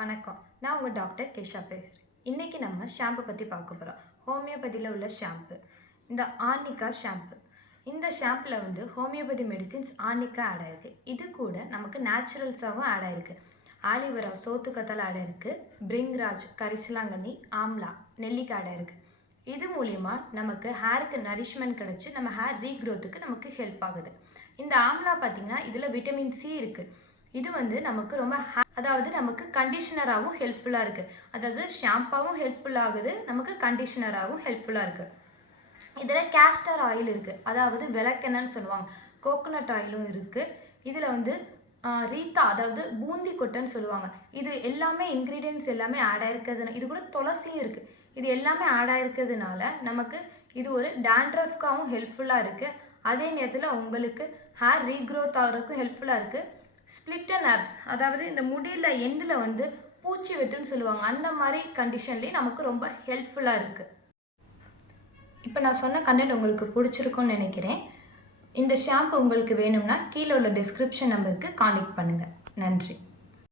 வணக்கம். நான் உங்கள் டாக்டர் கேஷா பேசுகிறேன். இன்றைக்கி நம்ம ஷாம்பு பற்றி பார்க்க போகிறோம். ஹோமியோபதியில் உள்ள ஷாம்பு, இந்த ஆர்னிகா ஷாம்பு. இந்த ஷாம்பில் வந்து ஹோமியோபதி மெடிசின்ஸ் ஆர்னிகா ஆட் ஆகிருக்கு. இது கூட நமக்கு நேச்சுரல்ஸாகவும் ஆட் ஆகிருக்கு. ஆலிவரா சோத்துக்கத்தால் ஆட் ஆகிருக்கு. பிரிங்ராஜ் கரிசலாங்கண்ணி ஆம்லா நெல்லிக்காய் ஆட் ஆகிருக்கு. இது மூலிமா நமக்கு ஹேருக்கு நரிஷ்மெண்ட் கிடச்சி நம்ம ஹேர் ரீக்ரோத்துக்கு நமக்கு ஹெல்ப் ஆகுது. இந்த ஆம்லா பார்த்திங்கன்னா இதில் விட்டமின் சி இருக்குது. இது வந்து நமக்கு ரொம்ப நமக்கு கண்டிஷனராகவும் ஹெல்ப்ஃபுல்லாக இருக்குது. அதாவது ஷாம்பாவும் ஹெல்ப்ஃபுல்லாகுது, நமக்கு கண்டிஷனராகவும் ஹெல்ப்ஃபுல்லாக இருக்குது. இதில் கேஸ்டர் ஆயில் இருக்குது, அதாவது விளக்கெண்ணன்னு சொல்லுவாங்க. கோகோனட் ஆயிலும் இருக்குது. இதில் வந்து ரீத்தா, அதாவது பூந்தி கொட்டைன்னு சொல்லுவாங்க. இது எல்லாமே இன்க்ரீடியன்ட்ஸ் எல்லாமே ஆட் ஆகிருக்கிறதுனால, இது கூட துளசியும் இருக்குது. இது எல்லாமே ஆட் ஆகிருக்கிறதுனால நமக்கு இது ஒரு டேண்ட்ரஃப்காகவும் ஹெல்ப்ஃபுல்லாக இருக்குது. அதே நேரத்தில் உங்களுக்கு ஹேர் ரீக்ரோத் ஆகிறதுக்கும் ஹெல்ப்ஃபுல்லாக இருக்குது. ஸ்ப்ளிட்டன் ஹேர்ஸ், அதாவது இந்த முடியில் எண்டில் வந்து பூச்சி வெட்டுன்னு சொல்லுவாங்க, அந்த மாதிரி கண்டிஷன்லேயும் நமக்கு ரொம்ப ஹெல்ப்ஃபுல்லாக இருக்குது. இப்போ நான் சொன்ன கண்டென்ட் உங்களுக்கு பிடிச்சிருக்குன்னு நினைக்கிறேன். இந்த ஷாம்பு உங்களுக்கு வேணும்னா கீழே உள்ள டிஸ்கிரிப்ஷன் நம்பருக்கு காண்டாக்ட் பண்ணுங்கள். நன்றி.